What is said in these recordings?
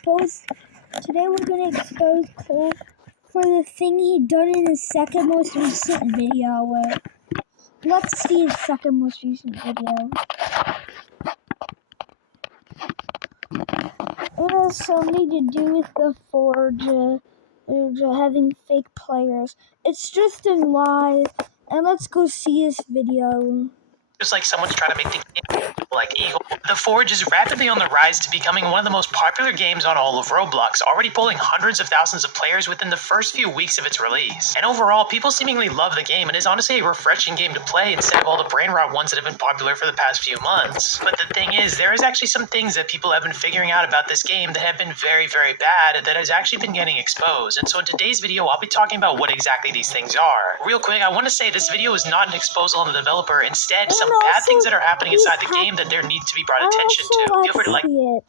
expose. Today we're gonna expose Cole for the thing he done in his second most recent video. Let's see his second most recent video. It has something to do with the Forge having fake players. It's just in live, and let's go see his video. Just like someone's trying to make the game like Eagle. The Forge is rapidly on the rise to becoming one of the most popular games on all of Roblox, already pulling hundreds of thousands of players within the first few weeks of its release. And overall, people seemingly love the game and is honestly a refreshing game to play instead of all the brain rot ones that have been popular for the past few months. But the thing is, there is actually some things that people have been figuring out about this game that have been very, very bad that has actually been getting exposed. And so in today's video, I'll be talking about what exactly these things are. Real quick, I want to say this video is not an exposal on the developer, instead some bad things that are happening inside the game that there need to be brought attention to. Feel free to like it. And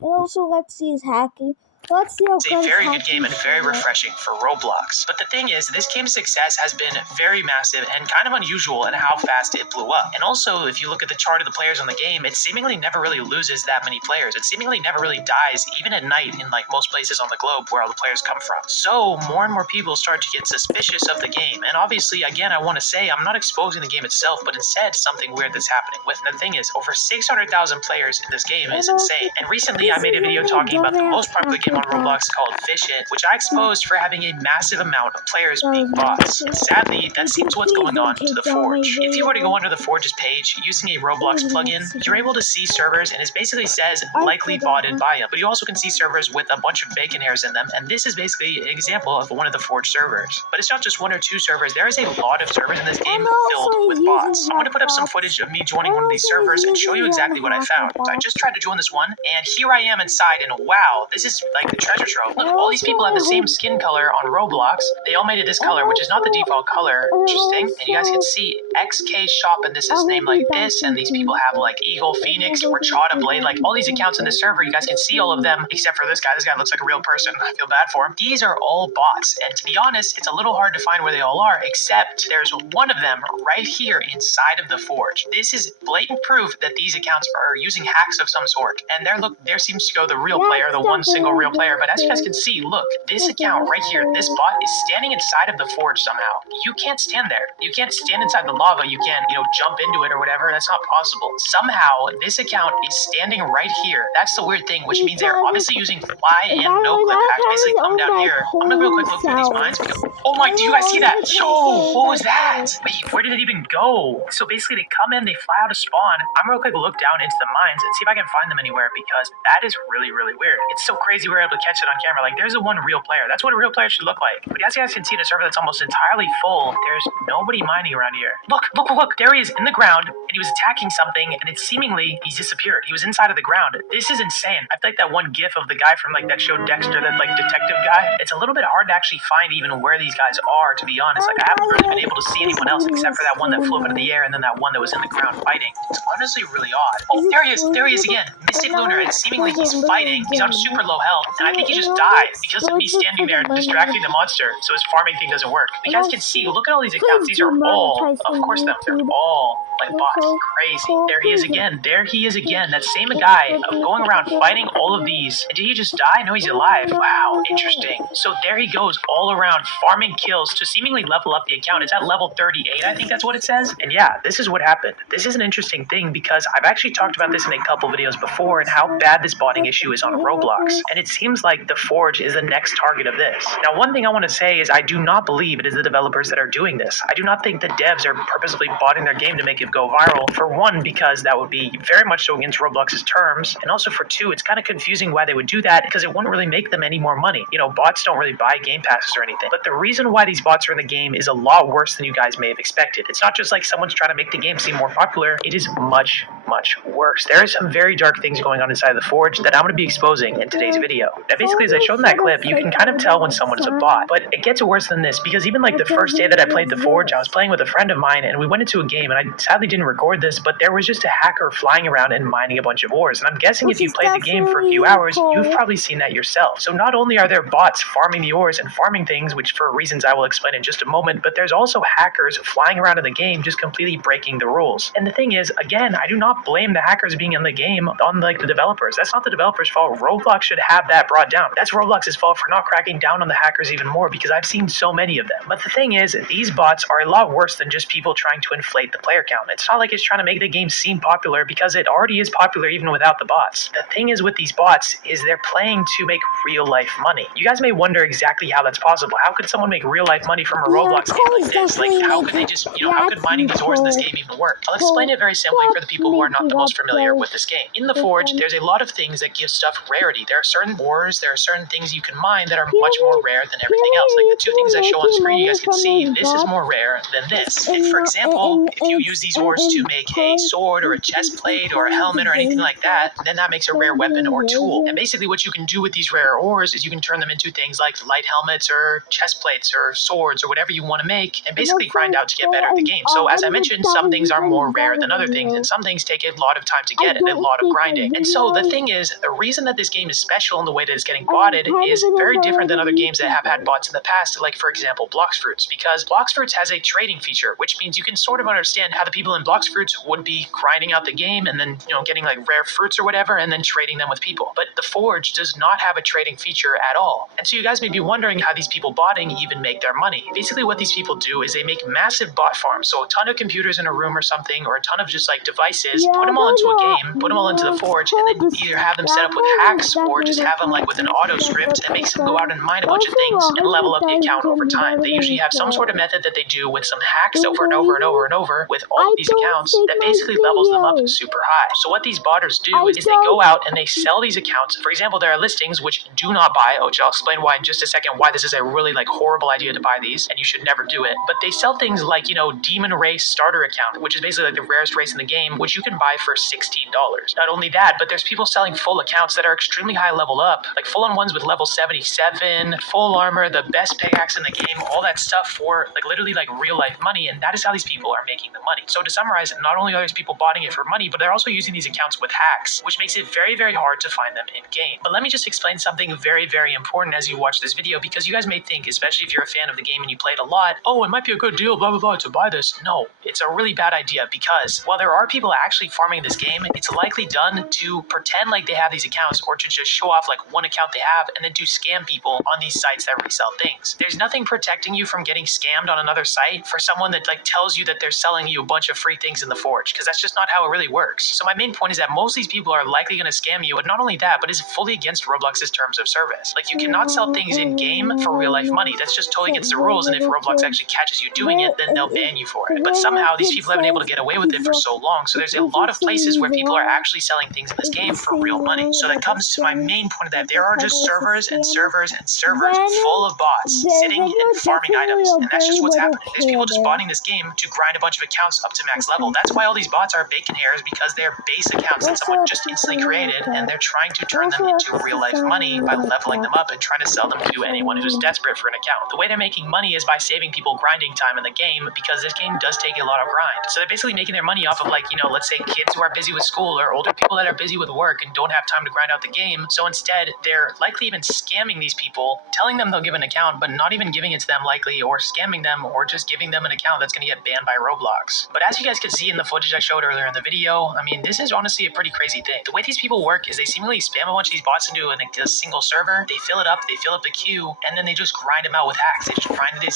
also, let's see his hacking. Let's see how it's a very good game and very refreshing for Roblox. But the thing is, this game's success has been very massive and kind of unusual in how fast it blew up. And also, if you look at the chart of the players on the game, it seemingly never really loses that many players. It seemingly never really dies, even at night in like most places on the globe where all the players come from. So more and more people start to get suspicious of the game. And obviously, again, I want to say I'm not exposing the game itself, but instead something weird that's happening with. And the thing is, over 600,000 players in this game is insane. And recently I made a video talking about the most popular game on Roblox called Fish It, which I exposed for having a massive amount of players being bots. And sadly, that seems what's going on to the Forge. If you were to go onto the Forge's page using a Roblox plugin, you're able to see servers, and it basically says likely botted by them. But you also can see servers with a bunch of bacon hairs in them, and this is basically an example of one of the Forge servers. But it's not just one or two servers. There is a lot of servers in this game filled with bots. I'm going to put up some footage of me joining one of these servers and show you exactly what I found. So I just tried to join this one, and here I am inside, and wow, this is like the treasure trove. Look, all these people have the same skin color on Roblox. They all made it this color, which is not the default color. Interesting. And you guys can see XK Shop, and this is named like this, and these people have like Eagle, Phoenix, or Chata Blade, like all these accounts in this server. You guys can see all of them, except for this guy. This guy looks like a real person. I feel bad for him. These are all bots, and to be honest, it's a little hard to find where they all are, except there's one of them right here inside of the Forge. This is blatant proof that these accounts are using hacks of some sort. And there seems to go the real player, the one single real player. But as you guys can see, look, this account right here, this bot is standing inside of the Forge somehow. You can't stand there. You can't stand inside the lava. You can't, jump into it or whatever. That's not possible. Somehow, this account is standing right here. That's the weird thing, which means they're obviously using fly and no clip hacks. Basically, come down here. I'm gonna real quick look through these mines. Oh my, do you guys see that? Yo, what was that? Wait, where did it even go? So basically, they come in, they fly out of spawn. I'm real quick look down into the mines and see if I can find them anywhere, because that is really, really weird. It's so crazy we're able to catch it on camera. Like, there's a one real player. That's what a real player should look like. But as you guys can see, in a server that's almost entirely full, there's nobody mining around here. Look, look, look, look. There he is in the ground, and he was attacking something, and it's seemingly he's disappeared. He was inside of the ground. This is insane. I feel like that one gif of the guy from like that show Dexter, that like detective guy. It's a little bit hard to actually find even where these guys are, to be honest. Like, I haven't really been able to see anyone else except for that one that flew up into the air, and then that one that was in the ground fighting. It's honestly really odd. Oh, there he is. There he is again. Mystic Lunar, and seemingly he's fighting. He's on super low health, and I think he just died because of me standing there distracting the monster, so his farming thing doesn't work. You guys can see, look at all these accounts. These are all, of course, they're all like bots. Crazy. There he is again. There he is again. That same guy going around fighting all of these. And did he just die? No, he's alive. Wow, interesting. So there he goes all around farming kills to seemingly level up the account. It's at level 38, I think that's what it says. And yeah, this is what happened. This is an interesting thing because I've actually talked about this in a couple videos before and how bad this botting issue is on Roblox. And it seems like the Forge is the next target of this. Now, one thing I want to say is I do not believe it is the developers that are doing this. I do not think the devs are purposely botting their game to make it go viral. For one, because that would be very much so against Roblox's terms, and also for two, it's kind of confusing why they would do that because it wouldn't really make them any more money. Bots don't really buy game passes or anything. But the reason why these bots are in the game is a lot worse than you guys may have expected. It's not just like someone's trying to make the game seem more popular. It is much, much worse. There are some very dark things going on inside the Forge that I'm going to be exposing in today's video. Now, basically, as I showed in that clip, you can kind of tell when someone is a bot, but it gets worse than this because even like the first day that I played the Forge, I was playing with a friend of mine and we went into a game, and I sadly didn't record this, but there was just a hacker flying around and mining a bunch of ores. And I'm guessing if you played the game for a few hours, you've probably seen that yourself. So not only are there bots farming the ores and farming things, which for reasons I will explain in just a moment, but there's also hackers flying around in the game just completely breaking the rules. And the thing is, again, I do not blame the hackers being in the game on like the developers. That's not the developers' fault. Roblox should have that brought down. That's Roblox's fault for not cracking down on the hackers even more, because I've seen so many of them. But the thing is, these bots are a lot worse than just people trying to inflate the player count. It's not like it's trying to make the game seem popular, because it already is popular even without the bots. The thing is with these bots is they're playing to make real life money. You guys may wonder exactly how that's possible. How could someone make real life money from a Roblox game like this? Like, how could they just, how could mining these ores in this game even work? I'll explain it very simply for the people who are not the most familiar with this game. In the Forge, there's a lot of things that give stuff rarity. There are certain ores, there are certain things you can mine that are much more rare than everything else. Like the two things I show on screen, you guys can see this is more rare than this. And for example, if you use these ores to make a sword or a chest plate or a helmet or anything like that, then that makes a rare weapon or tool. And basically what you can do with these rare ores is you can turn them into things like light helmets or chest plates or swords or whatever you want to make, and basically grind out to get better at the game. So as I mentioned, some things are more rare than other things, and some things take a lot of time to get and a lot of grinding. And so the thing is, the reason that this game is special in the way that it's getting botted is very different than other games that have had bots in the past, like for example Blox Fruits, because Blox Fruits has a trading feature, which means you can sort of understand how the people in Blox Fruits would be grinding out the game and then, getting like rare fruits or whatever and then trading them with people. But the Forge does not have a trading feature at all. And so you guys may be wondering how these people botting even make their money. Basically what these people do is they make massive bot farms, so a ton of computers in a room or something, or a ton of just like devices, put them all into a game, put them all into the Forge, and then either have them set up with hacks or just have them like with an auto script that makes them go out and mine a bunch of things and level up the account over time. They usually have some sort of method that they do with some hacks over and over and over and over with all of these accounts that basically levels them up super high. So what these botters do is they go out and they sell these accounts. For example, there are listings which do not buy, which I'll explain why in just a second, why this is a really like horrible idea to buy these and you should never do it. But they sell things like, Demon Race starter account, which is basically like the rarest race in the game, which you can buy for $16. Not only that, but there's people selling full accounts that are extremely high level up, like full on ones with level 77, full armor, the best pickaxe in the game, all that stuff for like literally like real life money, and that is how these people are making the money. So to summarize, not only are these people botting it for money, but they're also using these accounts with hacks, which makes it very, very hard to find them in game. But let me just explain something very, very important as you watch this video, because you guys may think, especially if you're a fan of the game and you play it a lot, oh, it might be a good deal, blah, blah, blah, to buy this. No, it's a really bad idea, because while there are people actually farming this game, it's likely done to pretend like they have these accounts or to just show off like one account they have and then to scam people on these sites that resell things. There's nothing protecting you from getting scammed on another site for someone that like tells you that they're selling you a bunch of free things in the Forge, because that's just not how it really works. So my main point is that most of these people are likely going to scam you, but not only that, but it's fully against Roblox's terms of service. Like, you cannot sell things in game for real life money. That's just totally against the rules, and if Roblox actually catches you doing it, then they'll ban you for it. But somehow these people have been able to get away with it for so long, so there's a lot of places where people are actually selling things in this game for real money. So that comes to my main point of that there are just servers and servers and servers full of bots sitting and farming items, and that's just what's happening. There's people just botting this game to grind a bunch of accounts up to max level. That's why all these bots are bacon hairs, because they're base accounts that someone just instantly created, and they're trying to turn them into real life money by leveling them up and trying to sell them to anyone who's desperate for an account. The way they're making money is by saving people grinding time in the game, because this game does take a lot of grind. So they're basically making their money off of, like, let's say kids who are busy with school or older people that are busy with work and don't have time to grind out the game. So instead, they're likely even scamming these people, telling them they'll give an account, but not even giving it to them likely, or scamming them, or just giving them an account that's going to get banned by Roblox. But as you guys can see in the footage I showed earlier in the video, I mean, this is honestly a pretty crazy thing. The way these people work is they seemingly spam a bunch of these bots into a single server, they fill it up, they fill up the queue, and then they just grind them out with hacks. They just grind these